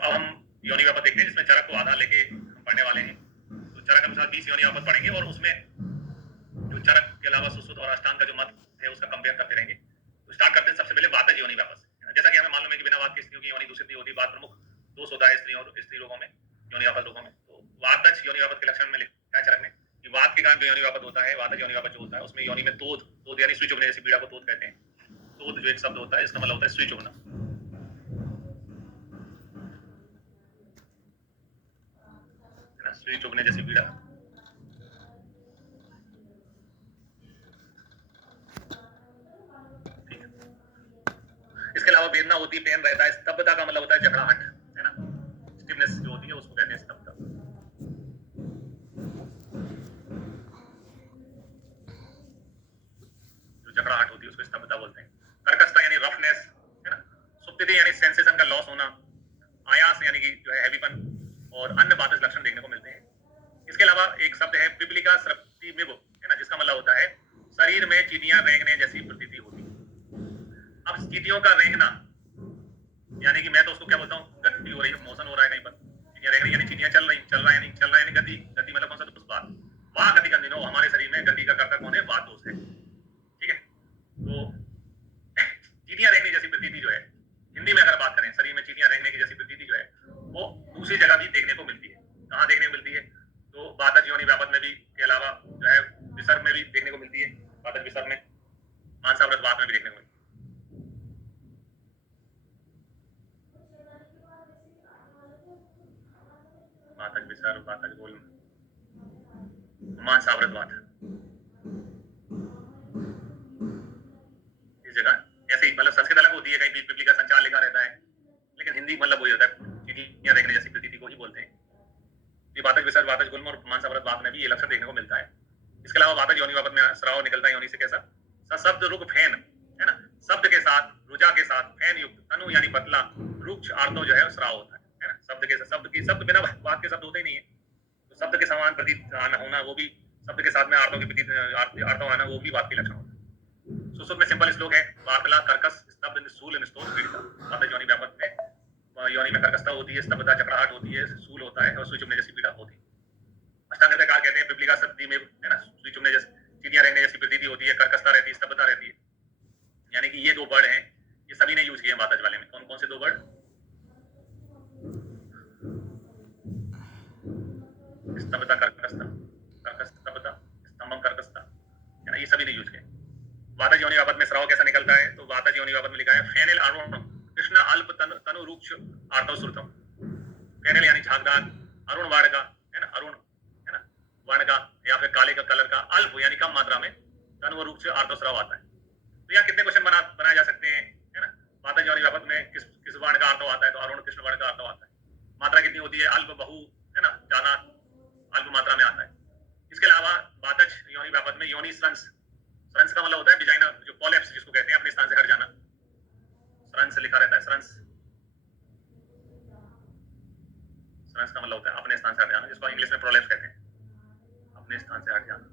तो अब हम योनि व्यापक देखते हैं जिसमें चरक को आधा लेके हम पढ़ने वाले हैं। तो चरक अनुसार 20 योनि व्यापक पढ़ेंगे और उसमें जो चरक के अलावा सुश्रुत और अष्टांग का जो मत है उसका कंपेयर करते रहेंगे। तो स्टार्ट करते हैं सबसे पहले वातज योनि व्यापक से। जैसा कि हमें मालूम है कि बिना वात के स्त्रियों की योनि दूषित नहीं होती, वात प्रमुख दोष होता है स्त्रियों और स्त्री रोगों में, योनि व्यापक रोगों में। तो वातज योनि व्यापक के लक्षण में लिखा है चरक ने कि वात के कारण जो योनि व्यापक होता है, वातज योनि व्यापक जो होता है उसमें योनि में तोद तोद यानी सुई चुभने जैसी पीड़ा को तोद कहते हैं। तोद जो एक शब्द होता है इसका मतलब होता है सुई चुभना। सुई चुभने जैसी पीड़ा। इसके अलावा वेदना होती है, पेन रहता है, स्तब्धता का मतलब होता है जकड़ाहट, है ना, स्टिफनेस जो होती है उसको कहते हैं स्तब्धता। जो जकड़ाहट होती है उसको स्तब्धता बोलते हैं। कर्कशता यानी रफनेस, है ना, सुप्तिति यानी सेंसेशन का लॉस होना, आयास यानी कि जो है हैवीपन, और अन्य बाधित लक्षण देखने को मिलते हैं। इसके अलावा एक शब्द है पिपलिका स्रप्तिमिव, है ना, जिसका मतलब होता है शरीर में चींटियां रेंगने जैसी प्रतीति होती है। अब चींटियों का रेंगना यानी कि मैं तो उसको क्या बोलता हूँ, गति हो रही है, मोशन हो रहा है कहीं पर, चिड़िया रेंग रही यानी चिड़िया चल रहा है यानी गति, गति मतलब कौन सा दोष, बात। वहां गति का दिनों हमारे शरीर में गति का कर्ता कौन है, बात दोष है। ठीक है, तो चिड़िया रेंगने जैसी प्रतीति जो है, हिंदी में अगर बात करें शरीर में चींटियां रेंगने की जैसी प्रतीति जो है वो दूसरी जगह भी देखने को मिलती है। कहाँ देखने को मिलती है, तो वातज योनि व्यापक में भी के अलावा जो है विसर्ग में भी देखने को मिलती है, वातज विसर्ग में, मानसाव्रत वात में भी देखने को मिलती है। वातज विसर्ग, वातज गोल, मानसाव्रत वात इस जगह ऐसे ही, मतलब संस्कृत अलग होती है, कहीं पिपली का संचार लिखा रहता है, लेकिन हिंदी मतलब वही होता है, चींटियां रेंगने जैसी प्रतीति को ही बोलते हैं। ये वातज विसर्ग, वातज गुल्म और मानसाव्रत वात में भी ये लक्षण देखने को मिलता है। इसके अलावा वातज योनि व्यापक में स्राव निकलता है योनि से कैसा, सशब्द रुक फैन, है ना, शब्द के साथ, रुजा के साथ, फैन युक्त, तनु यानी पतला, रुक्ष आर्तो जो है स्राव होता है ना, शब्द बिना बात के शब्द होते ही नहीं है, तो शब्द के समान प्रतीत होना, वो भी शब्द के साथ में आर्तों के प्रतीत आर्तों आना, वो भी बात के लक्षण होता है। सुश्रुत में सिंपल श्लोक है, वार्तला, कर्कश, स्तब्ध, स्थूल, निस्तोध, पीड़िता। वातज योनि व्यापक में योनि में कर्कशता होती है, स्तब्धता, जकड़ाहट होती है, स्थूल होता है और सुई चुभने जैसी पीड़ा होती है। अष्टांगकार कहते हैं पिपलिका शक्ति में, है ना, सुई चुभने जैसी, चींटियां रेंगने जैसी प्रतीति होती है, कर्कशता रहती है, स्तब्धता रहती है। यानी कि ये दो वर्ड हैं, ये सभी ने यूज किए हैं वातज वाले में। कौन कौन से दो वर्ड, स्तब्धता, कर्कशता, कर्कशता, स्तंभम कर्कशता, है ना, ये सभी ने यूज किए। वातज योनि व्यापक में स्राव कैसा निकलता है, तो वातज योनि व्यापक में लिखा है फेनिल अरुण कृष्ण अल्प तनु रूक्ष आर्तव श्रुतम। फेनिल यानी झागदार, अरुण वर्ण का, है ना, अरुण, है ना, वर्ण का या फिर काले का कलर का, अल्प यानी कम मात्रा में, तनु रूक्ष आर्तव स्राव आता है। तो यहाँ कितने क्वेश्चन बनाए जा सकते हैं, है ना, वातज योनि व्यापक में किस वर्ण का आर्तव आता है, तो अरुण कृष्ण वर्ण का आर्तव आता है। मात्रा कितनी होती है, अल्प, बहु, है ना, ज्यादा, अल्प मात्रा में आता है। इसके अलावा वातज योनि व्यापक में योनि स्रंस, स्रंस का मतलब होता है विजाइना, जो कोलैप्स जिसको कहते हैं, अपने स्थान से हट जाना, स्रंस लिखा रहता है, स्रंस, स्रंस का मतलब होता है अपने स्थान से हट जाना, जिसको इंग्लिश में प्रोलैप्स कहते हैं, अपने स्थान से हट जाना।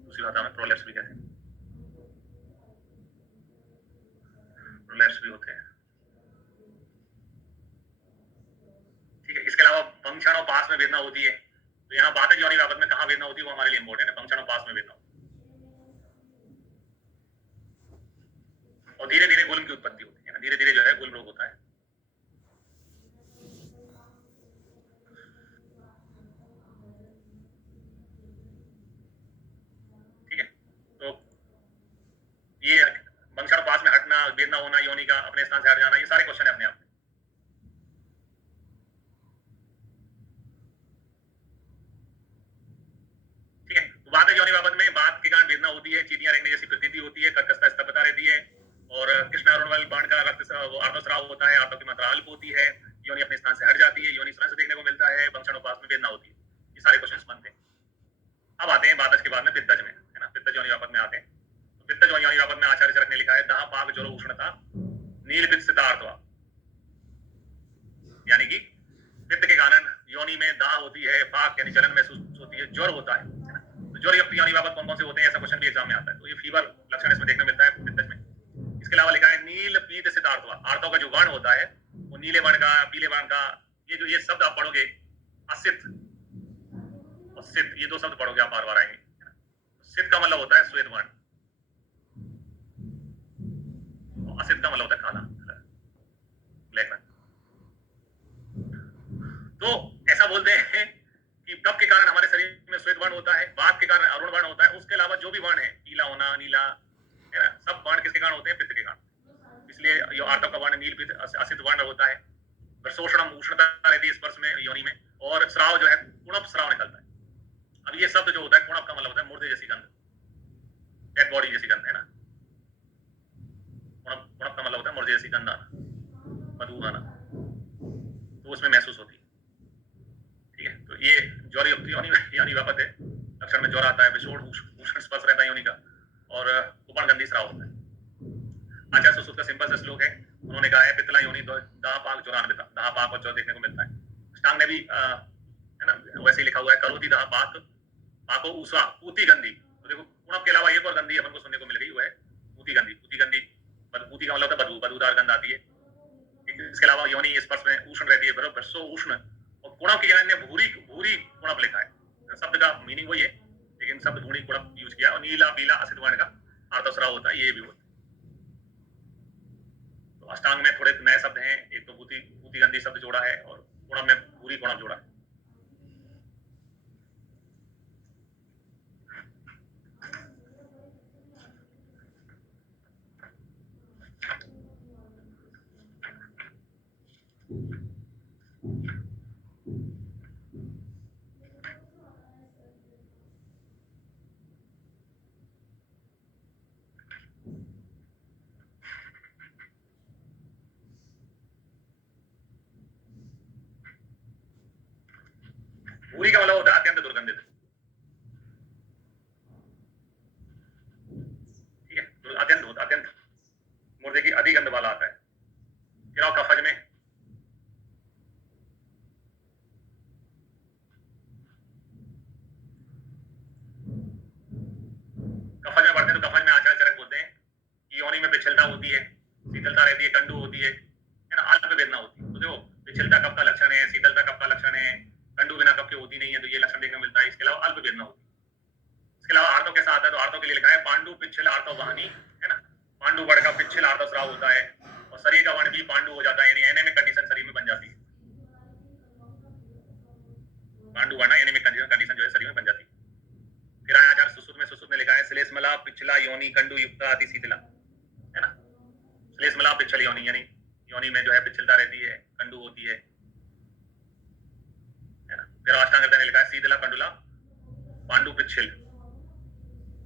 दूसरी भाषा में प्रोलैप्स भी कहते हैं, प्रोलैप्स भी होते हैं। ठीक है, इसके अलावा पंक्षण और पास में वेदना होती है, तो यहाँ वातज योनि व्यापक में कहाँ वेदना होती है वो हमारे लिए इंपॉर्टेंट है, पंक्षण और पास में वेदना, और धीरे धीरे गुल्म की उत्पत्ति होती है ना, धीरे धीरे जो है गुल्म रोग होता है। ठीक है, तो ये पंक्षण पास में हटना, वेदना होना, योनि का अपने स्थान से हट जाना, ये सारे क्वेश्चन है अपने आप में। ठीक है, वातज योनि व्यापक में बात के कारण वेदना होती है, चींटियां रेंगने जैसी प्रतीति होती है, कर्कशता, स्तब्धता रहती है, और कृष्ण अरुण वर्ण का रक्त आर्तस्राव होता है, आर्तव की मात्रा अल्प होती है, योनि अपने स्थान से हट जाती है, योनि स्रंस देखने को मिलता है, पंक्षण पास में वेदना होती है। ये सारे क्वेश्चन बनते हैं। अब आते हैं वातज के बाद में पित्तज में, है ना, पित्तज योनि व्यापक में आते हैं। तो पित्तज योनि व्यापक में आचार्य चरक ने लिखा है दाह, पाक, ज्वर, उष्णता, नील पित्त, यानी कि पित्त के कारण योनि में दाह होती है, पाक यानी जलन महसूस होती है, ज्वर होता है ना, तो ज्वर युक्त योनि व्यापक कौन कौन से होते हैं, ऐसा क्वेश्चन भी एग्जाम में आता है। तो ये फीवर लक्षण इसमें देखने मिलता है पित्तज में। इसके अलावा लिखा है नील पीत सित आर्तवा, आर्तव का जो वर्ण होता है वो नीले वर्ण का, पीले वर्ण का, ये शब्द आप पढ़ोगे असित और सित, ये दो शब्द पढ़ोगे आप बार बार आएंगे। सित का मतलब होता है श्वेत वर्ण, असित का मतलब होता है काला, ब्लैक वर्ण। तो ऐसा बोलते हैं कि कफ के कारण हमारे शरीर में श्वेत वर्ण होता है, वात के कारण अरुण वर्ण होता है, उसके अलावा जो भी वर्ण है, पीला होना, नीला, है ना, सब वर्ण किसके कारण होते हैं? पित्त के कारण। इसलिए ये आर्तव का वर्ण नील पित्त असित वर्ण होता है। प्रशोषणम, उष्णता रहती है स्पर्श में, योनि में, और स्राव जो है कुणप स्राव निकलता है। अब ये शब्द जो होता है कुणप का मतलब होता है मुर्दे जैसी गंध, डेड बॉडी जैसी गंध, है ना। कुणप का मतलब होता है मुर्दे जैसी गंध आना, बदबू आना, तो उसमें महसूस होती है। ठीक है, तो ये ज्वर युक्त योनि व्यापक है, लक्षण में ज्वर आता है, विषोड़ उष्ण स्पर्श रहता है योनि का, और कुपण गंधी स्राव होता है। आचार्य सुश्रुत का सिंपल सा श्लोक है, उन्होंने कहा है पित्तला योनि दाह पाक ज्वरान्विता, दाह पाक और ज्वर देखने को मिलता है। अष्टांग में भी है ना वैसे ही लिखा हुआ है, करोति दाह पाक पाको ऊषा पूती गंधी। तो देखो कुणप के अलावा एक और गंधी अपन को सुनने को मिल गई, वो है पूती गंधी। पूती गंधी, पूती का मतलब होता है बदबू, बदबूदार गंध आती है। इसके अलावा योनि स्पर्श में उष्ण रहती है, बराबर, सो उष्ण। और कुणप की जगह ने भूरी भूरी कुणप लिखा है, शब्द का मीनिंग वही है, लेकिन शब्द भूरी कुणप यूज किया। और नीला पीला असित वर्ण का आर्तस्राव होता है, ये भी होता है। तो अष्टांग में थोड़े नए शब्द हैं, एक तो पूती गंधी शब्द जोड़ा है, और कुणप में भूरी कुणप जोड़ा है। भूरी का मतलब होता है अत्यंत दुर्गंधित। ठीक है, तो अत्यंत मुर्दे की अधिक गंध वाला आता है। फिर आओ कफज में, कफज में बढ़ते हैं तो कफज में आचार्य चरक बोलते हैं कि योनि में पिछलता होती है, शीतलता रहती है, कंडू होती है ना, अल्प वेदना होती है। तो देखो पिछलता कफ का लक्षण है, शीतलता कफ का लक्षण है, कंडू बिना कफ के होती नहीं है, तो ये लक्षण देखने को मिलता है। इसके अलावा अल्प वेदना होती है। इसके अलावा आर्तव कैसा आता है, तो आर्तव के लिए लिखा है पांडु पिछल आर्तव वाहनी, है ना। पांडु वर्ण का पिछल आर्तव स्राव होता है, और शरीर का वर्ण भी पांडु हो जाता है, यानी एनेमिक कंडीशन शरीर में बन जाती है। पांडु वर्ण एनेमिक कंडीशन जो है शरीर में बन जाती है। फिर आचार्य सुश्रुत में लिखा है श्लेष्मला पिछला योनि कंडु युक्त अति शीतला, है ना। श्लेष्मला पिछल योनि, यानी योनि में जो है पिछलता रहती है, कंडू होती है ना। फिर अष्टांग ने लिखा है शीतला कंडुला पांडु पिछल,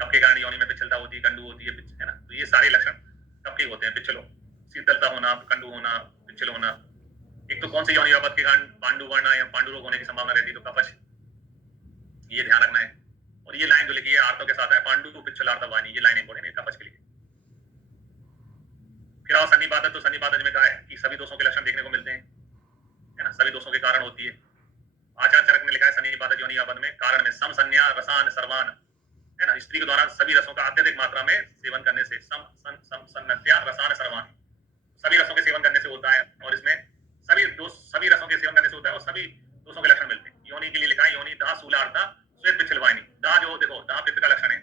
कफ के कारण योनि में पिछलता होती है, कंडू होती है ना। तो ये सारे लक्षण कफ के होते हैं, पिछलो, शीतलता होना, कंडू होना, पिछल होना। एक तो कौन से योनि व्यापक के कारण पांडु वर्ण या पांडु रोग होने की संभावना रहती है, तो कफज, ये ध्यान रखना है। और ये लाइन जो लिखी है आर्तव के साथ है, पांडु पिछल आर्तव वाणी, ये लाइन इंपॉर्टेंट है कफज के लिए। फिर आओ सन्निपातज, तो सन्निपातज में कहा है कि सभी दोषों के लक्षण देखने को मिलते हैं, है ना, सभी दोषों के कारण होती है। आचार्य चरक ने लिखा है सन्निपातज योनि व्यापक में कारण में सम संज्ञा रसान सर्वान, है ना, स्त्री के द्वारा सभी रसों का अत्यधिक मात्रा में सेवन करने से, सन्नत्या रसान सर्वान, सभी रसों के सेवन करने से होता है। और इसमें सभी रसों के सेवन करने से होता है, और सभी दोषों के लक्षण मिलते हैं। योनि के लिए लिखा है योनि दाह सूलार्ता श्वेत पिछल वाहिनी। दाह जो देखो, दाह पित्त का लक्षण है,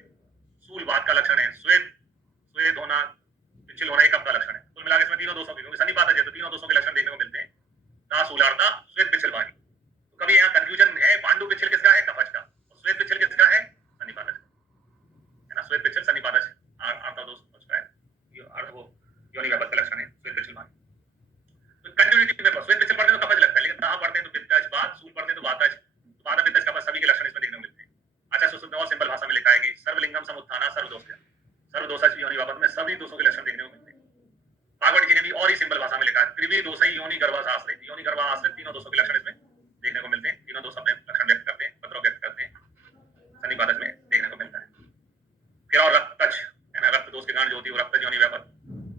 सूल वात का लक्षण है, श्वेत होना, पिछल होना एक कफ का लक्षण है। कुल मिलाकर इसमें तीनों दोषों के, क्योंकि सन्निपातज है तो तीनों दोषों के लक्षण देखने को मिलते हैं, दाह सूलार्ता श्वेत पिछल वाहिनी। तो कभी यहाँ कंफ्यूजन है, पांडु पिछल किसका है? कफज का। और श्वेत पिछल किसका है? सन्निपातज, है ना। श्वेत पिछल सन्निपातज आर्तव दोष उसका है, वो योनि व्यापक का लक्षण है श्वेत पिछल वाहिनी। तो कंटिन्यूटी में श्वेत पिछल पढ़ते हैं तो कफज लगता है, लेकिन दाह पढ़ते हैं तो पित्तज, वात, सूल पढ़ते हैं तो वातज, वात पित्तज कफज, सभी के लक्षण इसमें देखने को मिलते हैं। अच्छा, सुश्रुत में और सिंपल भाषा में लिखा है कि सर्वलिंगम समुत्थाना सर्वदोष योनि व्यापक में सभी दोषों के लक्षण देखने को मिलते हैं। भागवत जी ने भी और ही सिंपल भाषा में लिखा है त्रिवी दोषई योनि गर्भाश्रित, योनि गर्भाश्रित तीनों दोषों के लक्षण इसमें देखने को मिलते हैं। तीनों दोष अपने लक्षण व्यक्त करते हैं, पत्रों व्यक्त करते हैं, सन्निपातज में देखने को मिलता है। फिर और रक्तज, है ना, रक्त दोष के कारण जो होती है वो रक्तज योनि व्यापक।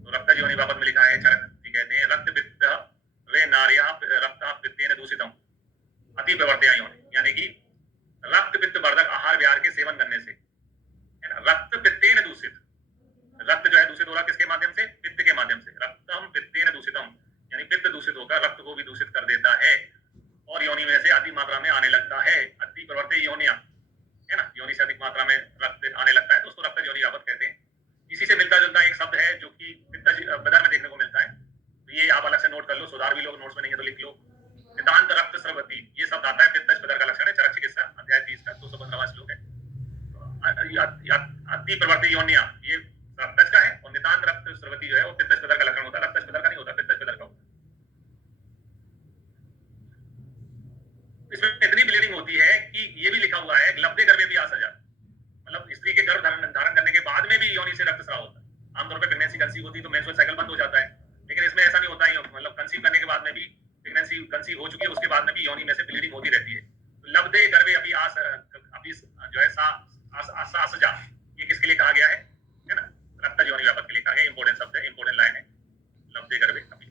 तो रक्तज योनि व्यापक में लिखा है, चरक जी कहते हैं रक्त पित्त वे नार्या रक्ता पित्तेन दूषितम अति प्रवर्तया योनि, यानी कि रक्त पित्त वर्धक आहार विहार के सेवन करने से, है ना, रक्त पित्तेन दूषित, रक्त जो है दूषित हो रहा किसके माध्यम से? पित्त प्रवृत्ति जो है वो पित्त स्वेदर का लक्षण होता है, रक्त स्वेदर का नहीं होता, पित्त स्वेदर का होता है। इसमें इतनी ब्लीडिंग होती है कि ये भी लिखा हुआ है लब्धे गर्भे भी आसजा, मतलब स्त्री के गर्भ धारण करने के बाद में भी योनि से रक्तस्राव होता है। आमतौर पर प्रेगनेंसी कंसीव होती है तो मेंस्ट्रुअल साइकिल बंद हो जाता है, लेकिन इसमें ऐसा नहीं होता है, मतलब कंसीव करने के बाद में भी प्रेगनेंसी कंसीव हो चुकी है उसके बाद में भी योनि में से ब्लीडिंग होती रहती है। तो लब्धे गर्भे अभी अभी जो है आसजा, ये किसके लिए कहा गया है ना, रक्त योनि व्यापक के लिए कहा गया। इंपोर्टेंट शब्द है, इंपोर्टेंट लाइन है, लब्धे गर्भे अभी।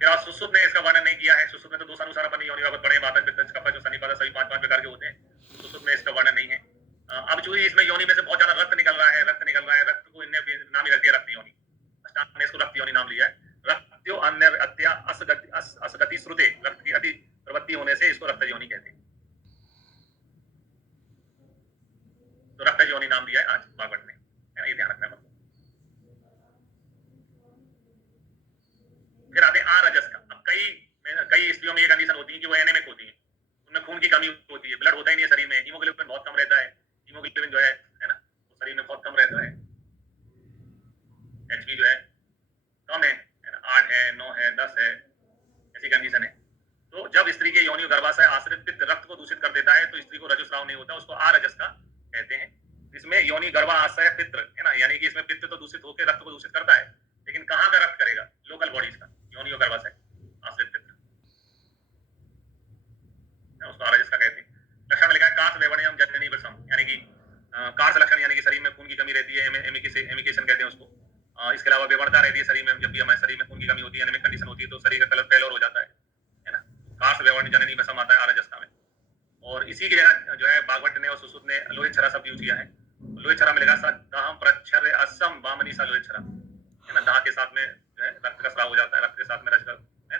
फिर सुश्रुत ने इसका वर्णन नहीं किया है, सुश्रुत में तो दोषानुसार अपनी योनि व्यापक बड़े माता पित्त कफा जो सन्निपात सभी 5 प्रकार के होते हैं, सुश्रुत में इसका वर्णन नहीं है। अब चूंकि इसमें योनि में से बहुत ज्यादा रक्त निकल रहा है, रक्त को इनने नाम ही रख दिया रक्त योनि, अष्टांग ने इसको रक्त योनि नाम लिया है। रक्त्यो अन्य अत्या असगति श्रुते, रक्त की अति प्रवृत्ति होने से इसको रक्त योनि कहते हैं, तो रक्त योनि नाम दिया है आज भागवत ने, ये ध्यान रखना है। फिर आते आ रजस का। अब कई स्त्रियों में ये कंडीशन होती है कि वो एनेमिक होती है, उनमें खून की कमी होती है, ब्लड होता ही नहीं है शरीर में, हीमोग्लोबिन बहुत कम रहता है, हीमोग्लोबिन जो है ना वो शरीर में बहुत कम रहता है, एचपी जो है कम है ना, 8 है, 9 है, 10 है, ऐसी कंडीशन है। तो जब स्त्री के योनि गर्भाशय आश्रित पित्त रक्त को दूषित कर देता है तो स्त्री को रजस्राव नहीं होता, उसको आरजस का कहते हैं। इसमें योनि गर्भाशय पित्त है ना, यानी कि इसमें पित्त तो दूषित होकर रक्त को दूषित करता है, लेकिन कहाँ का रक्त करेगा, लोकल बॉडीज का, योनि और गर्भाशय आश्रित पित्त, उसको आरजस का कहते हैं। लक्षण में लिखा है कार्स वेवणियम जननी वृषम, यानी कि कार्स लक्षण यानी कि शरीर में खून की कमी रहती है, एमिकेशन कहते हैं उसको। इसके अलावा बेवड़ता रहती है शरीर में, जब भी हमारे शरीर में खून की कमी होती है, एनेमिक कंडीशन होती है तो शरीर का कलर पेल हो जाता है ना, कार्स वेवण्य जननी वृषम आता है आरजस का में। और इसी की जगह जो है भागवत ने और सुश्रुत ने लोहित छरा शब्द यूज किया है। लोहित छरा में लिखा सदाहम प्रच्छर असम वामनी सा लोहित छरा है ना, दाह के साथ में जो है रक्त का स्राव हो जाता है, रक्त के साथ में रज है,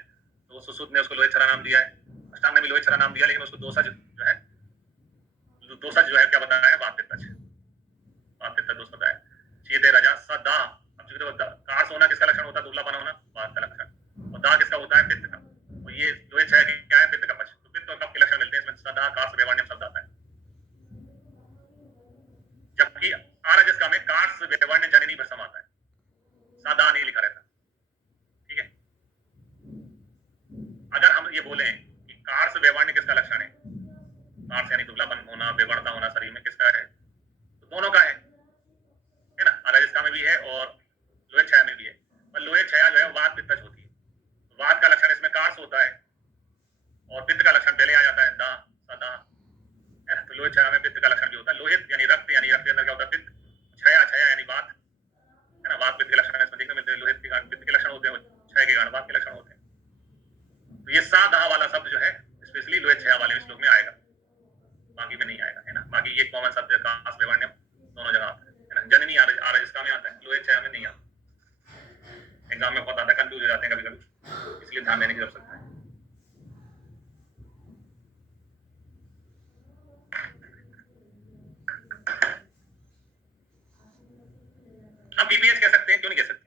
तो सुश्रुत ने उसको लोहित छरा नाम दिया है। अष्टांग ने भी लोहित छरा नाम दिया, लेकिन उसको दोषज जो है क्या बताया है, वात पित्त दोष बताया। चेते रजा सदा, अब चूंकि कार्स होना किसका लक्षण होता है, दुर्लभन होना वात का लक्षण, और दाह किसका होता है, पित्त का, और ये लोहित छरा क्या है, पित्त का पक्ष, तो पित्त और कफ के लक्षण मिलते हैं इसमें, सदा कार्स वेवण्यम शब्द आता है। जबकि आरजस का में कार्स वेवण्य जननी भ्रसम आता है, सादा नहीं लिखा रहता, ठीक है। अगर हम ये बोले कि कार्स वेवण्य किसका लक्षण है, कार्स यानी दुबलापन होना, बेवड़ता होना शरीर में, किसका है, तो दोनों का है ना, आरजस का में भी है और लोहित छाया में भी है। पर लोहित छाया जो है वात पित्तज होती है, वात का लक्षण इसमें कार्स होता है और पित्त का लक्षण पहले आ जाता है, दा सदा, तो लोहित छाया में पित्त का लक्षण भी होता है। लोहित यानी रक्त के अंदर क्या होता है, पित्त, छाया यानी वात है ना, वात पित्त के लक्षण इसमें देखने मिलते हैं, लोहित के कारण पित्त के लक्षण होते हैं, छाया के कारण वात के लक्षण होते हैं। तो ये सादा वाला शब्द जो है स्पेशली लोहित छाया वाले श्लोक में आएगा, बाकी में नहीं आएगा है ना। बाकी ये कॉमन शब्द है, कास वेवण्यम दोनों जगह आता है ना, जननी आरजस का में आता है, लोहित छाया में नहीं आता। एग्जाम में बहुत आता है, कंफ्यूज हो जाते हैं कभी-कभी, इसलिए ध्यान देने की आवश्यकता है। हम पीपीएच कह सकते हैं, क्यों नहीं कह सकते,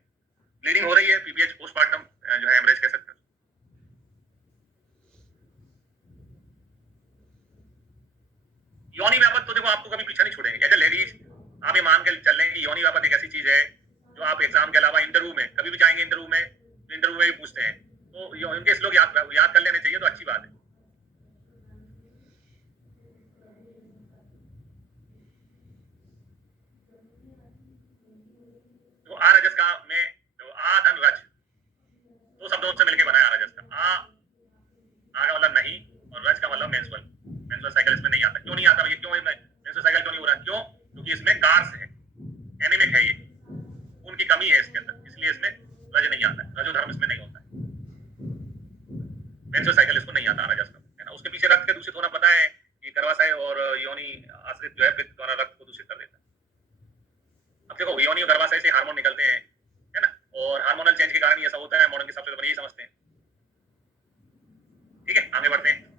ब्लीडिंग हो रही है, पीपीएच पोस्टमार्टम जो है हेमरेज कह सकते हैं। योनि व्यापक तो देखो आपको कभी पीछा नहीं छोड़ेंगे, क्या लेडीज आप ये मान के चल रहे हैं कि योनि व्यापक एक ऐसी चीज है जो आप एग्जाम के अलावा इंटरव्यू में कभी भी जाएंगे, इंटरव्यू में भी पूछते हैं, तो उनके श्लोक याद कर लेने चाहिए, तो अच्छी बात है। तो आरजस का में जो आ धन रज दो शब्दों से मिलकर बनाया आरजस का, आ का मतलब नहीं और रज का मतलब मेंस्ट्रुअल साइकिल इसमें नहीं आता। क्यों नहीं आता, ये क्यों मेंस्ट्रुअल साइकिल क्यों नहीं हो रहा, क्यों, क्योंकि इसमें कार्स है, एनीमिक है, ये खून की कमी है इसके अंदर, इसलिए इसमें रज नहीं आता है, रजोधर्म इसमें नहीं होता है, मेंस्ट्रुअल साइकिल इसको नहीं आता रजस का है ना। उसके पीछे रक्त के दूषित होना पता है कि गर्भाशय और योनि आश्रित जो है पित्त द्वारा रक्त को दूषित कर देता है। अब देखो योनि और गर्भाशय से हार्मोन निकलते हैं है ना, और हार्मोनल चेंज के कारण ये ऐसा होता है, मॉडर्न के हिसाब से तो यही समझते हैं, ठीक है। आगे बढ़ते हैं,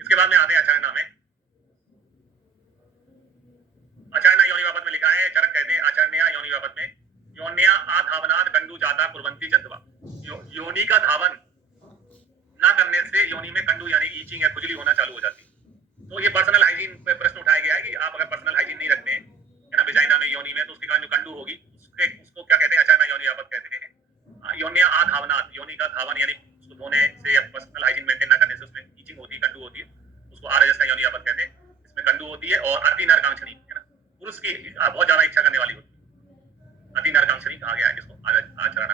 इसके बाद में आते हैं आचार्य में। आचार्य योनि व्यापक में लिखा है, चरक कहते हैं आचार्य योनि व्यापक में, योन्या आधावनाद कंडू जाता कुर्वंती चंदवा, योनि का धावन ना करने से योनि में कंडू यानी ईचिंग या खुजली होना चालू हो जाती है। तो ये पर्सनल हाइजीन पे प्रश्न उठाया गया है कि आप अगर पर्सनल हाइजीन नहीं रखते हैं तो उसके कारण जो कंडू होगी उसको क्या कहते हैं, अचानक योनि व्यापक कहते हैं। योनिया आधावनात्, योनि का धावन यानी उसको धोने से या पर्सनल हाइजीन मेंटेन ना करने से उसमें ईचिंग होती है, कंडू होती है, उसको आरजस का योनि व्यापक कहते हैं। इसमें कंडू होती है और अति नरकांक्षणी है ना, पुरुष की बहुत ज्यादा इच्छा करने वाली होती है, अति नरकांक्षणी कहा गया है इसको आचरण।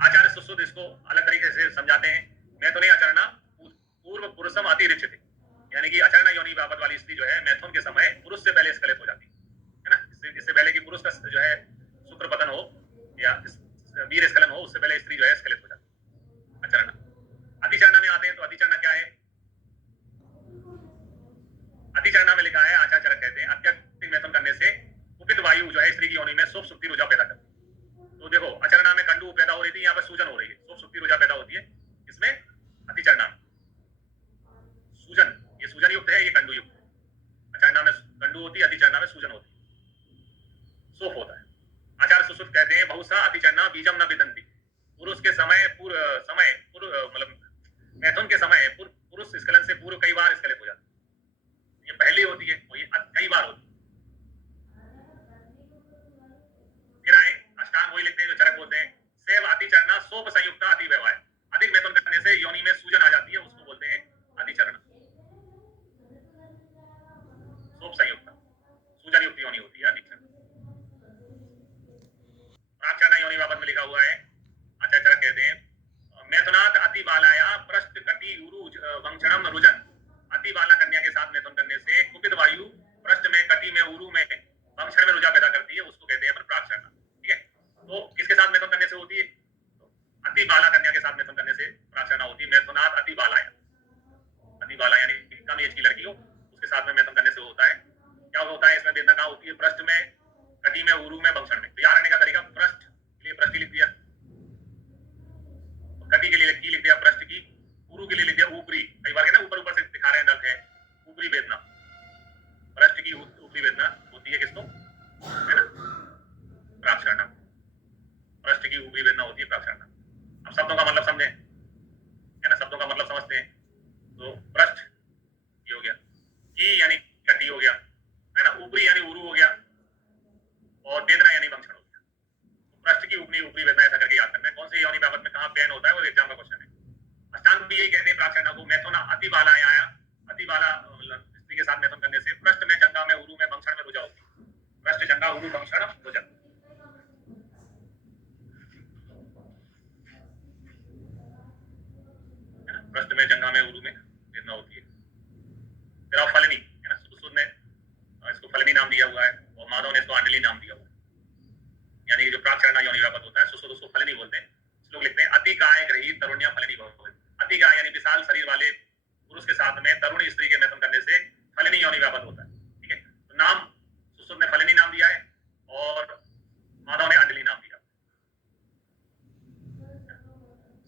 आचार्य सुश्रुत इसको अलग तरीके से समझाते हैं। मैथुने आचरणा पूर्व पुरुषम अति रिच्यते, यानी कि आचरणा योनि व्यापक वाली स्त्री जो है मैथुन के समय पुरुष से पहले स्खलित हो जाती है ना, इससे पहले कि पुरुष का जो है शुक्र पतन हो या वीर स्खलन हो, उससे पहले स्त्री जो है स्खलित हो जाती है। आचरणा अतिचरणा में आते हैं, तो अतिचरणा क्या है? अतिचरणा में लिखा है, आचार्य कहते हैं अत्यधिक मैथुन करने से कुपित वायु जो है स्त्री की योनि में शोभ सुक्ति रुझा पैदा करती है। तो देखो अचरणा में कंडू पैदा हो रही थी, यहाँ पर सूजन हो रही है, शोभ सुक्ति रुझा पैदा होती है इसमें अतिचरणा में। सूजन, ये सूजन युक्त है, ये कंडू युक्त है। अचरणा में कंडू होती है, अतिचरणा में सूजन होती है, शोभ होता है। आचार्य सुश्रुत कहते हैं बहुसा अतिचरणा बीजम न विदंती, पुरुष के समय मतलब मैथुन के समय पुरुष स्खलन से पूर्व कई बार स्खलित हो जाता है। ये पहली होती है और ये कई बार होती है। फिर आए अष्टांग, वही लिखते हैं जो चरक बोलते हैं, सेव अतिचरणा सोप संयुक्त अति व्यवहार, अधिक मैथुन करने से योनि में सूजन आ जाती है, उसको बोलते हैं अतिचरणा। सोप संयुक्त सूजन युक्त योनि होती है अतिचरणा। प्राचरणा योनि व्यापक में लिखा हुआ है, आचार्य चरक कहते हैं मैथुनात अति बालाया पृष्ठ कटी उरु वंक्षणम रुजन, अति बाला कन्या के साथ मैथुन करने से कुपित वायु पृष्ठ में, कटी में, उरु में, वंक्षण में रुझा पैदा करती है, उसको कहते हैं प्राचरणा। ठीक है, तो किसके साथ मैथुन करने से होती है? तो अति बाला कन्या के साथ मैथुन करने से प्राचरणा होती है। मैथुनात अति बालाया, अति बाला यानी कम एज की लड़की हो, उसके साथ में मैथुन करने से होता है। क्या होता है इसमें? वेदना कहाँ होती है? पृष्ठ में, कटी में, उरु में, वंक्षण में। तो याद रखने का तरीका, पृष्ठ के लिए पृष्ठ लिख दिया, कटी के लिए की लिख दिया पृष्ठ की, उरु के लिए लिख दिया ऊपरी। कई बार कहते हैं ऊपर ऊपर से दिखा रहे हैं दर्द है, ऊपरी वेदना, पृष्ठ की ऊपरी वेदना होती है किसको? है ना, प्राचरणा। पृष्ठ की ऊपरी वेदना होती है प्राचरणा। अब शब्दों का मतलब समझे, है ना, शब्दों का मतलब समझते हैं। तो पृष्ठ ये हो गया, की यानी कटी हो गया, है ना, ऊपरी यानी उरु हो गया, और वेदना यानी वंक्षण हो गया। तो पृष्ठ की ऊपरी वेदना ऐसा करके याद करना है। कौन से योनि व्यापक में कहाँ पेन होता है वो एग्जाम का क्वेश्चन है। अष्टांग भी यही कहते हैं प्राचरणा को, मैथुना अति बाला आया, अति बाला स्त्री के साथ मैथुन करने से पृष्ठ में, जंगा में, उरु में, वंक्षण में रुझा होती है। पृष्ठ, जंगा, उरु, वंक्षण, रुजन। पृष्ठ में, जंगा में, उरु में वेदना होती है। फिर आप फलनी, है ना, सुश्रुत ने इसको फलनी नाम दिया हुआ है और माधव ने इसको आंडली नाम दिया हुआ है, यानी जो प्राचरणा योनि व्यापक होता है सुश्रुत उसको फलनी बोलते हैं। लोग लिखते हैं अति काय ग्रही तरुण्या फलनी भवति, अति काय यानी विशाल शरीर वाले पुरुष के साथ में तरुणी स्त्री के मैथुन करने से फलनी योनि व्यापक होता है। ठीक है, तो नाम सुश्रुत ने फलनी नाम दिया है और माधव ने अंडली नाम दिया।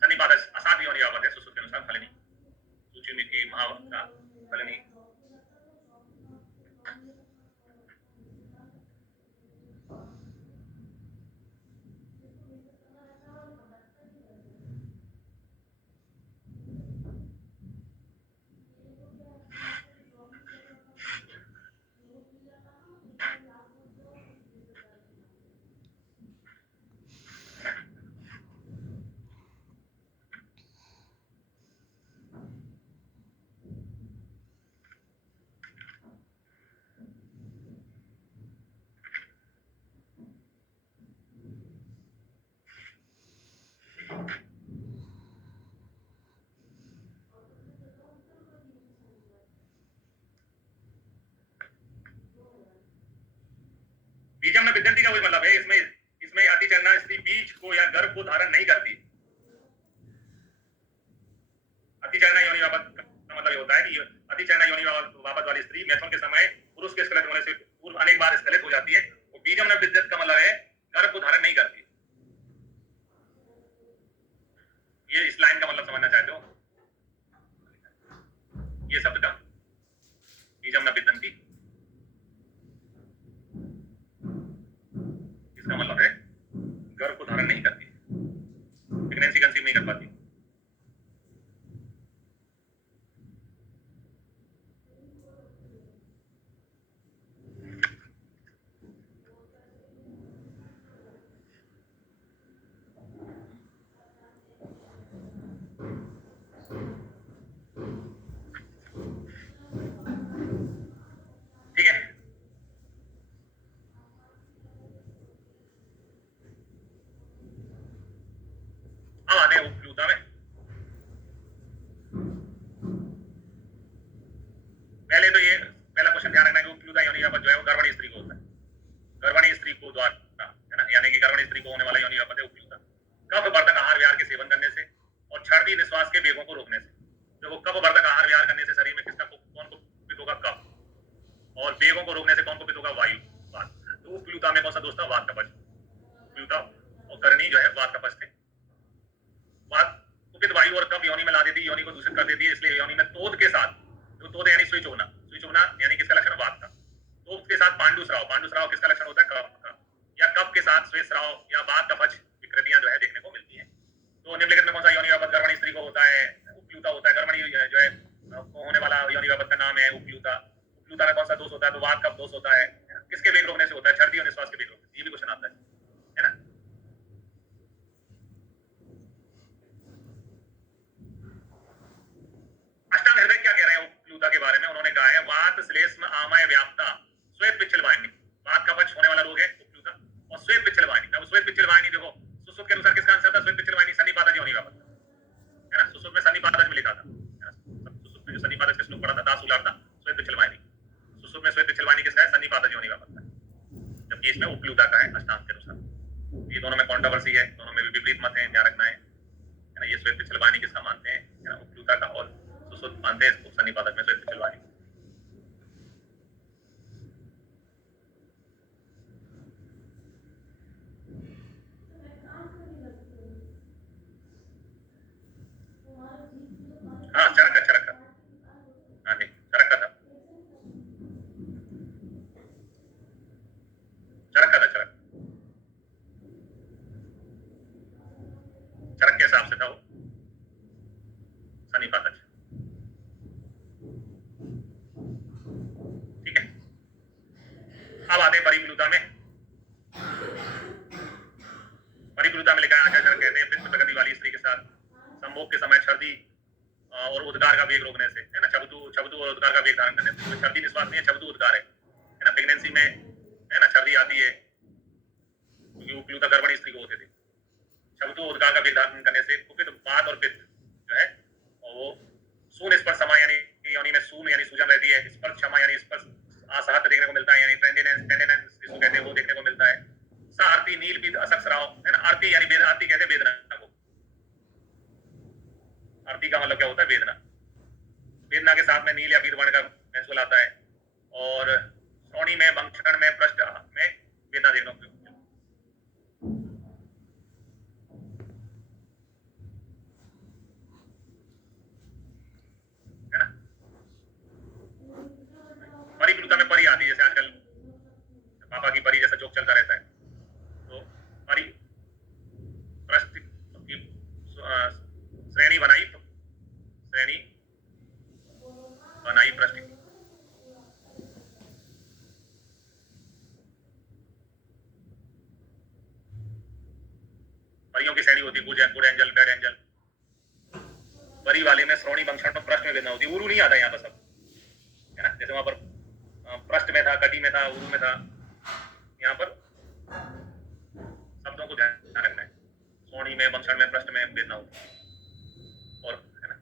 सन्निपात असाध्य योनि व्यापक है सुश्रुत के अनुसार फलनी, सूचिमिति महावक्ता फलनी। बीजम में विद्यंती का वही मतलब है, इसमें अतिचरणा स्त्री बीज को या गर्भ को धारण नहीं करती। अतिचरणा योनि व्यापक का मतलब ये होता है कि अतिचरणा योनि व्यापक वाली स्त्री मैथुन के समय पुरुष के स्खलित होने से पूर्व अनेक बार स्खलित हो जाती है। और बीजम में विद्यत का मतलब है गर्भ को धारण नहीं करती। ये इस लाइन का मतलब समझना चाहते हो, ये शब्द का बीजम में विद्यंती, इसका मतलब है गर्भ को धारण नहीं करती। होगा वायु, वात। तो प्लूता में कौन सा दोष था? वात का पक्ष। प्लूता और करणी जो है वात का पक्ष थे। वात कुपित वायु और कफ योनि में ला देती, योनि को दूषित कर देती है, इसलिए योनि में तोद के साथ, जो तोद यानी स्विच होना, स्विच होना यानी किसका लक्षण? वात का। तोद के साथ पांडुस्राव, पांडुस्राव किसका लक्षण होता है? कफ का। या कफ के साथ श्वेतस्राव या वात का पक्ष विकृतियां जो है देखने को मिलती है। तो निम्नलिखित में कौन सा योनि व्यापक गर्भणी स्त्री को होता है? उपप्लूता होता है। गर्भणी जो है होने वाला योनि व्यापक का नाम है उपप्लूता। उपप्लूता में कौन सा दोष होता है? तो वात का दोष होता है। किसके वेग रोकने से होता है? छर्दी और निश्वास के वेग रोकने से। ये भी क्वेश्चन आता है ना। अष्टांग हृदय क्या कह रहे हैं उपप्लूता के बारे में? उन्होंने कहा है वात श्लेष्म आमय व्याप्ता श्वेत पिच्छल वाहिनी। वात का पक्ष होने वाला रोग है उपप्लूता। और श्वेत पिच्छल वाहिनी, अब श्वेत पिच्छल वाहिनी देखो सुश्रुत के अनुसार किसका आंसर था? श्वेत पिच्छल वाहिनी सन्निपातज योनि व्यापक है ना। सुश्रुत में सन्निपातज में लिखा था, सुश्रुत में जो सन्निपातज का श्लोक पढ़ा था, दास उलाटा श्वेत पिच्छल वाहिनी। सुश्रुत में श्वेत पिच्छल वाहिनी किसका है? सन्निपातज योनि व्यापक का, जबकि इसमें उपप्लूता का है अष्टांग के अनुसार। ये दोनों में कॉन्ट्रोवर्सी है, दोनों में विपरीत मत है, ध्यान रखना है ना। ये श्वेत पिच्छल वाहिनी किसका मानते हैं? उपप्लूता का, और सुश्रुत मानते हैं इसको सन्निपातज में श्वेत पिच्छल वाहिनी। हाँ चरक का, चरक का, हाँ नहीं चरक का था, चरक का था, चरक, चरक के हिसाब से था वो सन्निपातज। ठीक है, अब आते हैं परिप्लूता में। परिप्लूता में लिखा है आचार्य कहते हैं पित्त प्रगति वाली स्त्री के साथ संभोग के समय छर्दी और उद्गार का वेग रोकने से, है ना। छबदू और उद्गार का वेग धारण करने से। छर्दी निश्वास नहीं है, छबदू उद्गार है ना। प्रेगनेंसी में है ना छर्दी आती है, क्योंकि उपप्लूता गर्भणी स्त्री को होते थे। छबदू उद्गार का वेग धारण करने से कुपित वात और पित्त जो है वो सून स्पर्श समा यानी योनि में सून यानी सूजन रहती है, स्पर्श क्षमा यानी स्पर्श असहत देखने को मिलता है, यानी टेंडेनेंस जिसको कहते हैं वो देखने को मिलता है। आरती नील भी असक्सराव है ना। आरती यानी वेद, आरती कहते हैं वेदना को। आरती का मतलब क्या होता है? वेदना। वेदना के साथ में नील या पीत वर्ण का महसूल आता है, और श्रोणी में, भंक्षण में, पृष्ठ में वेदना देखने को है ना। परिप्लूता में परी आती है, जैसे आजकल पापा की परी जैसा जोक चलता रहता है। तो परी पृष्ठ की श्रेणी बनाई, तो श्रेणी बनाई पृष्ठ की। परियों की श्रेणी होती है गुड एंजल, बैड एंजल। परी वाले में श्रोणी, भंक्षण में, पृष्ठ में वेदना होती है। उरु नहीं आता यहाँ पर सब, है ना। जैसे वहां पर पृष्ठ में था, कटी में था, उरु में था, यहाँ पर शब्दों को ध्यान रखना है। श्रोणी में, भंक्षण में, पृष्ठ में वेदना होती है, और है ना।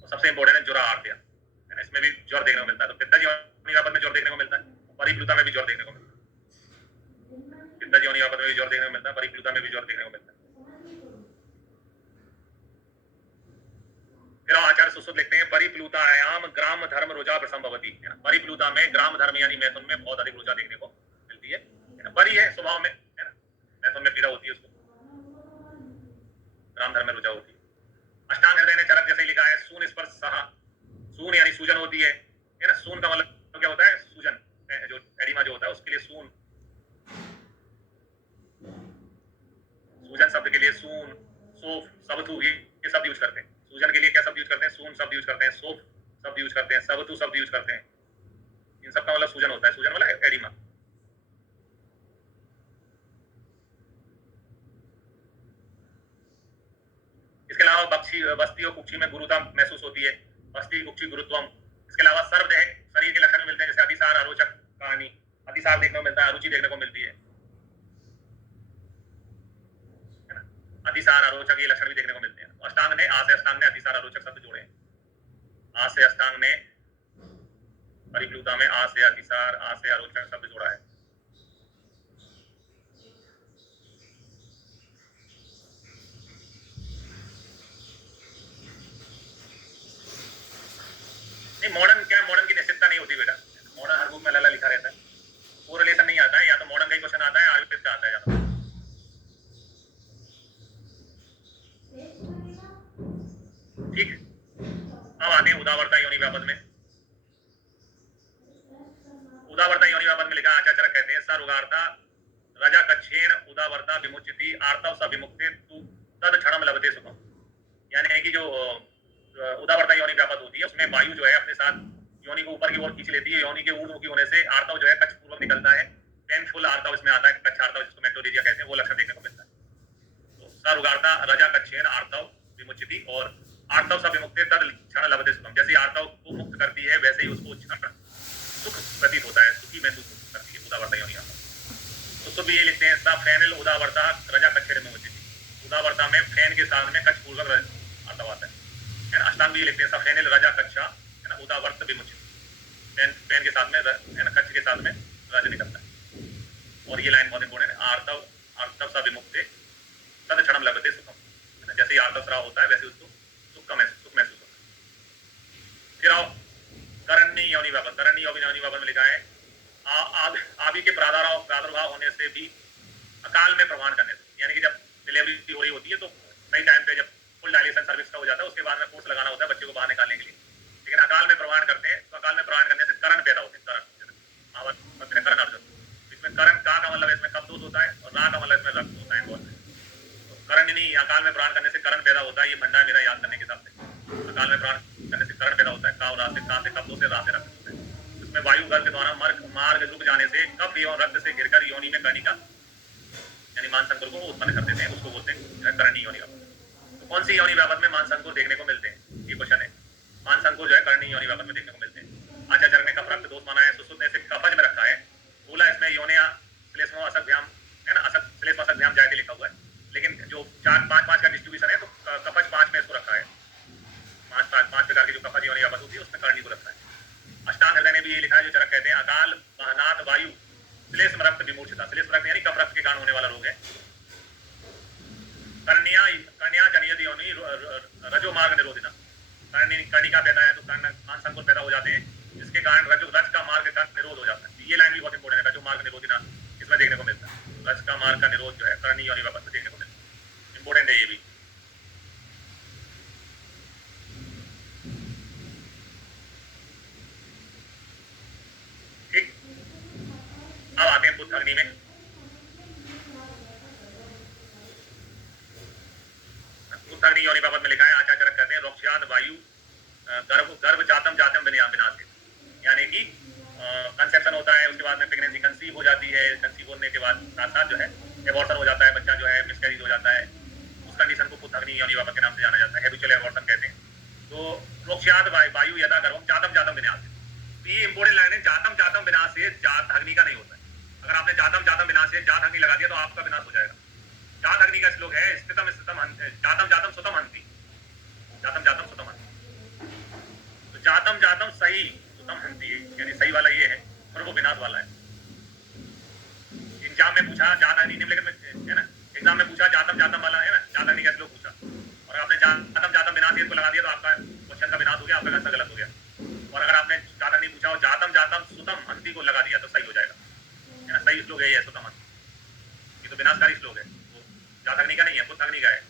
और सबसे इंपॉर्टेंट है जुरा आर्त्या, है ना। इसमें भी ज्वर देखने को मिलता है। तो पित्तज योनि व्यापक में ज्वर देखने को मिलता है, परिप्लूता में भी ज्वर देखने को मिलता है। पित्तज योनि व्यापक में भी ज्वर देखने को मिलता है, परिप्लूता में भी ज्वर देखने को मिलता है। फिर आचार्य सुश्रुत लिखते हैं परिप्लूतायाम ग्राम धर्म रुचा प्रसंभवती, है ना। परिप्लूता में ग्राम धर्म यानी मैथुन में बहुत अधिक रुचा देखने को मिलती है ना। परी है स्वभाव में, है ना। मैथुन में पीड़ा होती है उसको, ग्राम धर्म में रुचा होती है। अष्टांग हृदय ने चरक जैसे लिखा है सून स्पर्श सहा, सून यानी सूजन होती है ना। सून का मतलब क्या होता है? सूजन, जो एडिमा जो होता है उसके लिए सून, सूजन शब्द के लिए सून, सोफ, सबथू ये शब्द यूज करते हैं। सूजन के लिए क्या शब्द यूज करते हैं? सून शब्द यूज करते हैं, सोफ शब्द यूज करते हैं, सबथू शब्द यूज करते हैं। इन सब का मतलब सूजन होता है, सूजन मतलब एडिमा। इसके अलावा बक्षी, बस्ती और कुक्षी में गुरुता महसूस होती है, बस्ती कुक्षी गुरुत्वम। इसके अलावा सर्व है शरीर के लक्षण मिलते हैं, जैसे अतिसार, अरोचक कहानी, अतिसार देखने को मिलता है, अरुचि देखने को मिलती है ना। अतिसार, अरोचक ये लक्षण भी देखने को मिलते हैं। अष्टांग ने, आ से अष्टांग ने अतिसार अरोचक शब्द जोड़े हैं। आ से अष्टांग ने परिप्लूता में आ से अतिसार, आ से अरोचक शब्द जोड़ा है। नहीं मॉडर्न क्या, मॉडर्न की निश्चितता नहीं होती बेटा। मॉडर्न हर लिखा आचार्य कहते हैं सर उगारता रजा कच्छेन उदावर्ता विमुचिति आर्तव स विमुक्ते तू तद क्षणम लभते सुखम। यानी कि जो उदावर्ता योनि व्यापत होती है उसमें वायु जो है अपने साथ योनि को ऊपर की ओर खींच लेती है। योनि के ऊर्ध्वमुखी होने से आर्तव जो है कच्छ पूर्वक निकलता है। पेनफुल आर्तव इसमें आता है, कच्छ आर्तव जिसको मेट्रोलेजिया कहते हैं, वो लक्षण देखने को मिलता है। तो सर उगारता रजा कच्छेन आर्तव विमुचिति और आर्तव स विमुक्ते तद क्षण लभते सुखम। जैसे आर्तव को मुक्त करती है वैसे ही उसको क्षण सुख प्रतीत होता है, सुखी महसूस करती है उदावर्ता योनि आता। तो सब ये लिखते हैं सा फैनल उदावर्ता रजा कच्छेन विमुचिति। उदावर्ता में फैन के साथ में कच्छ पूर्वक आर्तव आता है। अष्टांग भी लिखते हैं सा फैनल रजा कच्छा है ना उदावर्त विमुचिति। फैन के साथ में है ना कच्छ के साथ में रज निकलता है। और ये लाइन बहुत इंपॉर्टेंट है, आर्तव आर्तव सा विमुक्ते तद क्षणम लभते सुखम। जैसे ही आर्तव स्राव होता है वैसे उसको सुख महसूस होता है। फिर आओ करणी योनि व्यापक। करणी योनि व्यापक में लिखा है आदि के प्रादुर्भाव होने से भी अकाल में प्रमाण करने से। यानी कि जब डिलीवरी हो रही होती है तो सही टाइम पे जब फुल डायलेशन सर्विस का हो जाता है उसके बाद में कोर्स लगाना होता है बच्चे को बाहर निकालने के लिए। लेकिन अकाल में प्रमाण करते हैं तो अकाल में प्रमाण करने से करण पैदा होते हैं। करण करण अर्जुन, इसमें करण का मतलब इसमें कब दोष होता है और रा का मतलब इसमें रक्त होता है। करणी अकाल में प्राण करने से करण पैदा होता है। ये फंडा मेरा याद करने के हिसाब से अकाल में प्राण करने से करण पैदा होता है। का से कब से रा से रक्त होता है। इसमें वायु गर्भ के द्वारा मार्ग रुक जाने से कफ एवं रक्त से घिरकर योनि में कर्णिका यानी मानसंकुर को उत्पन्न कर देते हैं, उसको बोलते हैं करणी योनि व्यापक। तो कौन सी योनि व्यापक में मानसंकुर देखने को मिलते हैं, ये क्वेश्चन है। मानसंकुर जो है करणी योनि व्यापक में देखने को मिलते हैं। आचार्य ने कफ रक्त दोष माना है, सुश्रुत ने इसे कफज में रखा है। बोला इसमें योनिया श्लेष्मो असकभ्याम है ना, श्लेष्म असकभ्याम जाके लिखा हुआ है। लेकिन जो 4-5 का डिस्ट्रीब्यूशन है तो कफज 5 में इसको रखा है। 5 प्रकार की जो कफज योनि व्यापक होती है उसमें करणी को रखा है। अष्टांग हृदय ने भी ये लिखा है जो चरक कहते हैं अकाल महनात वायु श्लेष्म रक्त विमूर्छिता। श्लेष्म रक्त यानी कफ रक्त के कारण होने वाला रोग है। कन्या जनयति योनि रजो मार्ग निरोधिता। कर्णिका पैदा है तो मान संकुल पैदा हो जाते हैं, जिसके कारण रज का मार्ग का निरोध हो जाता है। ये लाइन भी बहुत इंपॉर्टेंट है, रजो मार्ग निरोधिता इसमें देखने को मिलता है। रज का मार्ग का निरोध जो है करणी योनि व्यापक में देखने को मिलता है। इंपॉर्टेंट है ये भी। ठीक, अब आते हैं पुत्र अग्नि में। पुत्र योनि व्यापक में लिखा है आचार्य कहते हैं रोक्षाद वायु गर्भ जातम जातम विनाश। यानी कि कंसेप्शन होता है, उसके बाद में प्रेगनेंसी कंसीव हो जाती है। कंसीव होने के बाद साथ साथ जो है एबॉर्शन हो जाता है, बच्चा जो है मिसकैरेज हो जाता है। उस कंडीशन को पुत्र योनि व्यापक के नाम से जाना जाता है, हैबिचुअल एबॉर्शन कहते हैं। तो रोक्षाद वायु यदा गर्भम जातम जातम विनाश। ये इंपॉर्टेंट लाइन है, जातम जातम विनाश से जात अग्नि का नहीं होता है। अगर आपने जातम जातम विनाश से जात अग्नि लगा दिया तो आपका विनाश हो जाएगा। जात अग्नि का श्लोक है स्थितम स्थितम जातम जातम सुतम हंति। जातम जातम सुतम हंति, तो जातम जातम सही सुतम हंति यानी सही वाला ये है और वो विनाश वाला है। एग्जाम में पूछा जात अग्नि निम्नलिखित में है ना, एग्जाम में पूछा जातम जातम वाला है ना, जात अग्नि का श्लोक पूछा और आपने जातम जातम विनाश को लगा दिया तो आपका क्वेश्चन का विनाश हो गया, आपका आंसर गलत हो गया। और अगर आपने जात अग्नि पूछा और जातम जातम सुतम हंति को लगा दिया तो सही हो जाएगा, है ना। सही श्लोक है ये सुतम हंति, ये तो विनाशकारी श्लोक है, जात अग्नि का नहीं है, पुत्र अग्नि का है।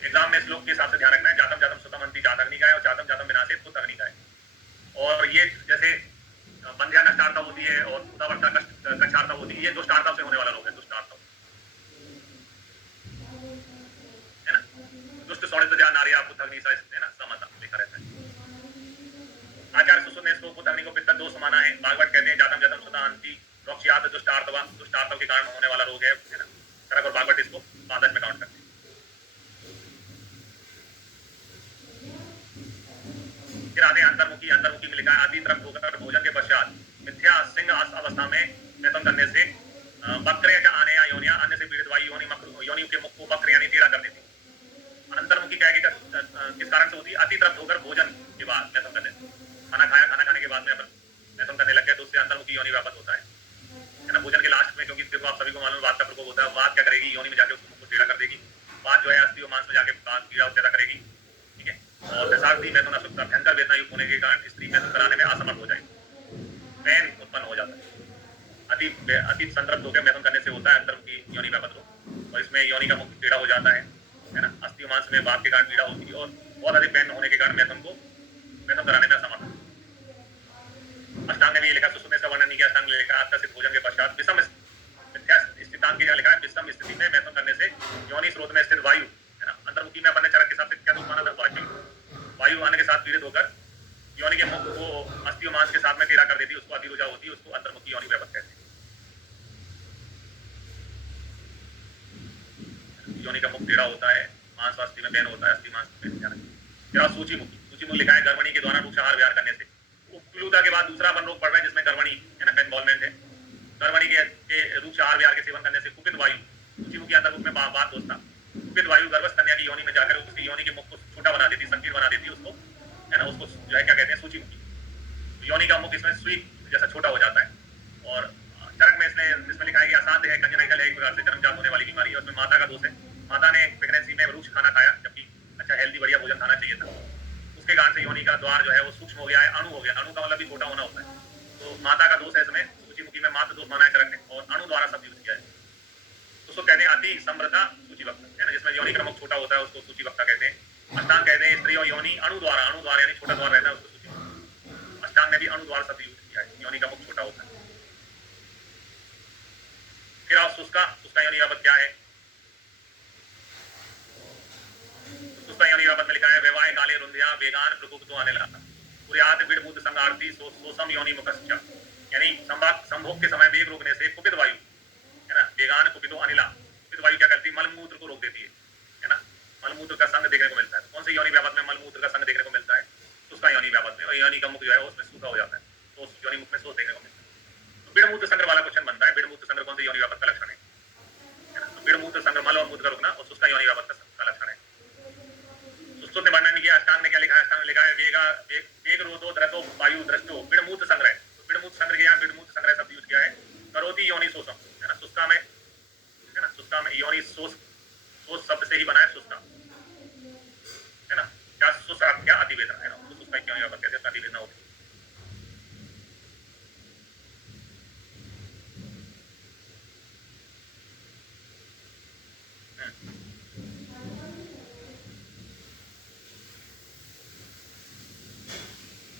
एग्जाम में श्लोक के हिसाब से ध्यान रखना है, जातम जातम सुतम हंति जात अग्नि का है और जातम जातम विनाशे पुत्र अग्नि का है। और ये जैसे बंध्या नष्टार्था होती है और उदावर्ता कक्षार्था होती है, ये दुष्ट आर्था से होने वाला रोग है, दुष्ट आर्था है ना। दुष्ट सौड़ित ज्ञान नारिया पुत्र अग्नि सा है ना, समता लिखा रहता है। आचार्य सुश्रुत ने इसको पुत्र अग्नि को पित्त दोष माना है। भागवत कहते हैं जातम जातम सुतम हंति रोक्षाद दुष्ट आर्तवा, दुष्ट आर्तव के कारण होने वाला रोग है ना। चरक और भागवत इसको 5 में काउंट करते हैं। फिर आते हैं अंतर्मुखी। अंतर्मुखी में लिखा है आदि तरफ होकर भोजन के पश्चात मिथ्या सिंह अवस्था में मैथुन करने से बक्र या आने या योनिया अन्य से पीड़ित वायु योनि के मुख को बक्र यानी टेढ़ा कर देती। अंतर्मुखी क्या है कि किस कारण से होती है, अति तरफ होकर भोजन के बाद मैथुन करने से। खाना खाया, खाना खाने के बाद में मैथुन करने लग गए तो उससे अंतर्मुखी योनि व्यापक होता है ना। भोजन के लास्ट में, क्योंकि देखो आप सभी को मालूम वात का प्रकोप होता है, वात क्या करेगी, योनि में जाके उसको मुख को टेढ़ा कर देगी। वात जो है अस्थि और मांस में जाके पीड़ा पैदा करेगी, ठीक है। और दशार्थी मैथुन अशुद्धता भयंकर वेदना युक्त होने के कारण स्त्री मैथुन कराने में असमर्थ हो जाएगी, पेन उत्पन्न हो जाता है। अति संतृप्त होकर मैथुन करने से होता है अंतर्मुखी योनि व्यापक रोग। और इसमें योनि का मुख टेढ़ा हो जाता है ना। अस्थि मांस में वात के कारण पीड़ा होती है और बहुत अधिक पेन होने के कारण मैथुन कराने में असमर्थ। अष्टांग ने भी लिखा, सुश्रुत ने इसका वर्णन नहीं किया। अष्टांग ने लिखा योनि का मुख टेढ़ा होता है, मांस अस्थि में पेन होता है, अस्थि मांस में ध्यान रखें। फिर आप सूचीमुखी, सूचीमुखी लिखा है गर्भणी के द्वारा रूक्षाहार विहार करने से। उपलूता के बाद दूसरा वन रोग पड़ रहा है जिसमें गर्भणी है ना, इन्वॉल्वमेंट है। गर्भणी के रूक्षाहार विहार के सेवन करने से कुपित वायु, सूचीमुखी अंतर्मुख में बात दोस्ता, कुपित वायु गर्भस्थ कन्या की योनि में जाकर उसकी योनि के मुख को छोटा बना देती, संकीर्ण बना देती उसको, है ना, उसको जो है क्या कहते हैं, सूचीमुखी। योनि का मुख इसमें सुई जैसा छोटा हो जाता है। और चरक में इसमें लिखा है कि असाध्य है, कंजनाइकल है, एक प्रकार से जन्मजात होने वाली बीमारी है। उसमें माता का दोष है, माता ने प्रेगनेंसी में रूक्ष खाना खाया, जबकि अच्छा हेल्दी बढ़िया भोजन खाना चाहिए था। उसके कारण से योनि का द्वार जो है वो सूक्ष्म हो गया है, अणु हो गया। अणु का मतलब भी छोटा होना होता है, तो माता का दोष है इसमें। सूचीमुखी में माता दोष माना है चरक ने, और अणु द्वारा शब्द यूज किया है। उसको कहते हैं अति समृद्धा सूचीवक्ता, है ना, जिसमें योनि का मुख छोटा होता है उसको सूचीवक्ता कहते हैं। अष्टांग कहते हैं स्त्री और योनि अणु द्वारा यानी छोटा द्वार रहता है उसको सूचीवक्ता। अष्टांग ने भी अणु द्वार शब्द यूज किया है, योनि का मुख छोटा होता है। फिर आप सुस्का योनि व्यापक क्या है? सुस्का योनि व्यापक में लिखा है वैवाहिक काले रुंधिया वेगान प्रकुप्तो अनिला पुर्यात विड़बुद्ध संगार्थी सोसम योनि मुखश्च, यानी संभोग के समय वेग रोकने से कुपित वायु, है ना, वेगान कुपितो अनिला, कुपित वायु क्या करती है, मलमूत्र को रोक देती है ना, मलमूत्र का संग देखने को मिलता है। कौन से योनि व्यापक में मलमूत्र का संग देखने को मिलता है? सुस्का योनि व्यापक में। और योनि का मुख जो है उसमें सूखा हो जाता है, तो उस योनि मुख में सोच देखने को मिलता है। तो बिड़मूत्र संग्र वाला क्वेश्चन बनता है, बिड़मूत्र संग्र कौन से योनि व्यापक का लक्षण है ना? तो बिड़मूत्र संग्र मल और मूत्र का रुकना, और सुस्का योनि व्यापक का लक्षण है। सुश्रुत ने वर्णन किया। अष्टांग ने क्या लिखा है? अष्टांग ने लिखा है वेग रोधो द्रतो वायु दृष्टो बिड़मूत्र संग्रह। तो बिड़मूत्र संग्रह किया, बिड़मूत्र संग्रह शब्द यूज किया है। करोति योनि शोषम, है ना, सुस्का में, है ना, सुस्का में योनि शोष शब्द से ही बना है सुस्का, है ना। क्या सुस्का क्या अतिवेदना, है ना, उसको सुस्का योनि व्यापक कहते हैं, अतिवेदना होती है।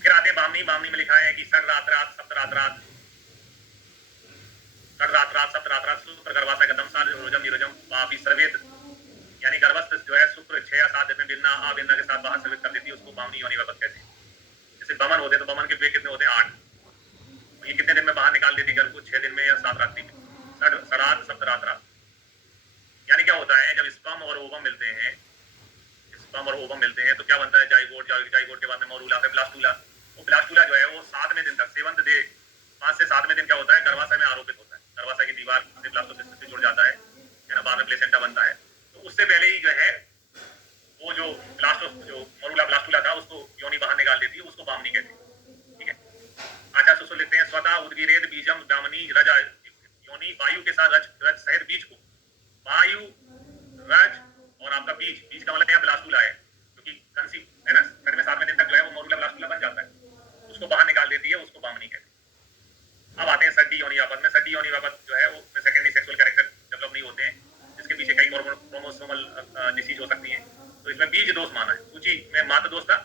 फिर आते बामनी। बामनी में लिखा है कि षड्रात्रात सप्तरात्रात, षड्रात्रात सप्तरात्रात शुक्र गर्भाशय का दमसा रोजम निरोजम पापी सर्वेद, यानी गर्भस्थ जो है शुक्र 6 या 7 दिन में बिन्ना अबिन्ना के साथ बाहर सर्वित कर देती है, उसको बामनी योनि व्यापक कहते हैं। जैसे बमन होते हैं तो बमन के वेग कितने होते हैं? 8। ये कितने दिन में बाहर निकाल देती गर्भ को? 6 दिन में या 7 रात्रि में। षडात सप्तरात्रात, यानी क्या होता है, जब स्पर्म और ओवम मिलते हैं, स्पर्म और ओवम मिलते हैं तो क्या बनता है? जाइगोट। जाइगोट के बाद में मॉरूला, फिर ब्लास्टूला। वो ब्लास्टूला जो है वो 7वें दिन तक, 5 से 7वें दिन क्या होता है? गर्भाशय में आरोपित होता है, गर्भाशय की दीवार से ब्लास्टोसिस्ट से जुड़ जाता है ना, बाद में प्लेसेंटा बनता है। तो उससे पहले ही जो है वो जो मॉरूला ब्लास्टूला था उसको योनि बाहर निकाल देती है, उसको बामनी कहते हैं। ठीक है। आचार्य सुसो लिखते हैं स्वतः उद्गीरेद बीजम दामनी रजा योनि वायु के साथ रज सहित बीज को, वायु रज और आपका बीज का मतलब यहाँ ब्लास्टूला है, क्योंकि कंसीव है ना, 7वें दिन तक जो है वो मॉरूला ब्लास्टूला बन जाता है, उसको बाहर निकाल देती है, उसको बामनी कहते हैं। अब आते हैं सड्डी योनि व्यापक में। सड्डी योनि व्यापक जो है वो सेकेंडरी सेक्सुअल कैरेक्टर डेवलप नहीं होते हैं, जिसके पीछे कई क्रोमोसोमल डिसीज हो सकती है। तो इसमें बीज दोष माना है। सूची में मातृ दोष था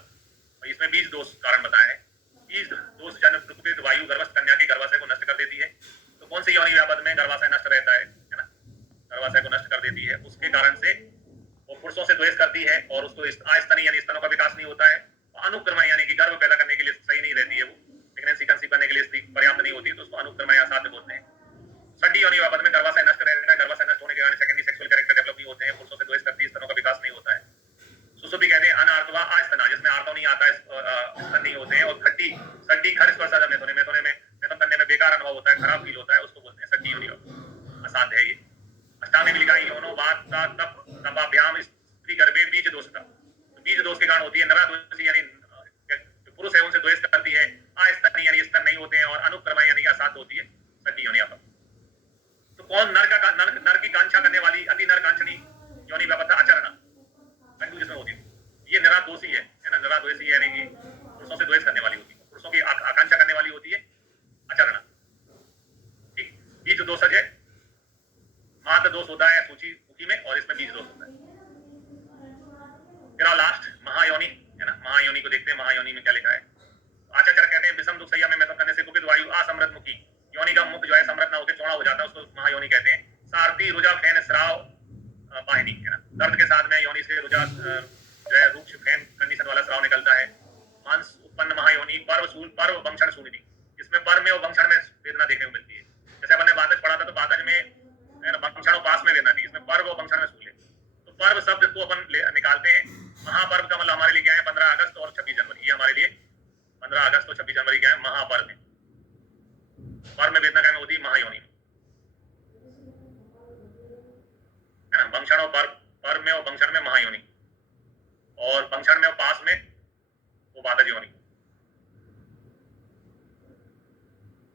और इसमें बीज दोष कारण बताया है। बीज दोष जन्म प्रकुपित वायु गर्भस्थ कन्या के गर्भाशय को नष्ट कर देती है। तो कौन सी योनि व्यापक में गर्भाशय नष्ट रहता है ना, गर्भाशय को नष्ट कर देती है, उसके कारण से वो पुरुषों से द्वेष करती है और उसको अस्तनी यानी स्तनों का विकास नहीं होता है। अनुक्रमण यानी कि गर्भ पैदा करने के लिए सही नहीं रहती है, वो प्रेगनेंसी कंसीव करने के लिए स्त्री पर्याप्त नहीं होती है, तो उसको अनुक्रमण असाध्य बोलते हैं। सड्डी योनि व्यापक में गर्भाशय नष्ट रहता है, गर्भाशय नष्ट होने के कारण सेकेंडरी सेक्सुअल कैरेक्टर डेवलप नहीं होते हैं, पुरुषों से द्वेष करती है, स्तनों का विकास नहीं होता है। सुसुप्ति कहते हैं अनार्थवा अस्तना, जिसमें आर्तव नहीं आता है, स्तन नहीं होते हैं। और खट्टी सड्डी खर स्पर्शा में मेथुन करने में बेकार अनुभव होता है, खराब फील होता है, उसको बोलते हैं सड्डी योनि व्यापक, असाध्य है ये। अष्टांग में लिखा है योनो बात तप तपाभ्याम स्त्री गर्भे बीज दोष का, तो बीज दोष के कारण होती है। नरा दोषी यानी पुरुष है उनसे द्वेष करती है, अस्तनी यानी स्तन नहीं होते हैं, और अनुक्रम यानी असाध्य होती है सड्डी योनि व्यापक। तो कौन नर की कांक्षा करने वाली अति नर कांक्षणी योनि व्यापक? आचरणा कंडू जिसमें होती है, ये नरा दोषी है ना, नरा दोषी यानी कि पुरुषों से द्वेष करने वाली होती है, पुरुषों की आकांक्षा करने वाली होती है आचरणा। ठीक, बीज दोषज है, मात्र दोष होता है सूची मुखी में, और इसमें बीज दोष होता है। फिर लास्ट महायोनि है ना, महायोनि को देखते हैं। महायोनि में क्या लिखा है? आचार्य कहते हैं विषम दुख सैया में मेथुन करने से कुपित वायु असमृत मुखी, योनि का मुख जो है समृत ना होकर चौड़ा हो जाता है, उसको महायोनि कहते हैं। सारथी रुजा फैन स्राव वाहिनी, है ना, दर्द के साथ में योनि से रुजा जो है रूक्ष फैन कंडीशन वाला स्राव निकलता है। मांस उत्पन्न महायोनि पर्व वंशण शून्य, इसमें पर्व में और वंशण में वेदना देखने को मिलती है। जैसे अपन ने बातज पढ़ा था, तो बातज में वंशण और पास में वेदना थी, इसमें पर्व और वंशण में शून्य। तो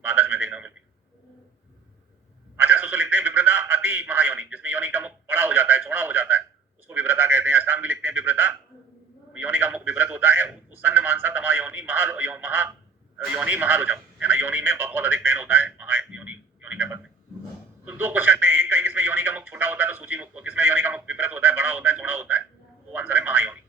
बादश में देखने को मिलती है। आचार्य सुसु लिखते हैं विव्रता अति महायोनि, जिसमें योनि का मुख बड़ा हो जाता है, चौड़ा हो जाता है, उसको विव्रता कहते हैं। अष्टांग भी लिखते हैं विव्रता, योनि का मुख विव्रत होता है। उसन मानसा तमा योनि महा योनि महारुजम, है ना, योनि में बहुत अधिक पेन होता है, महा योनि योनि का पद में। तो दो क्वेश्चन है, एक का किसमें योनि का मुख छोटा होता है तो सूची मुख, किसमें योनि का मुख विपरीत होता है, बड़ा होता है, चौड़ा होता है, तो आंसर है महायोनि।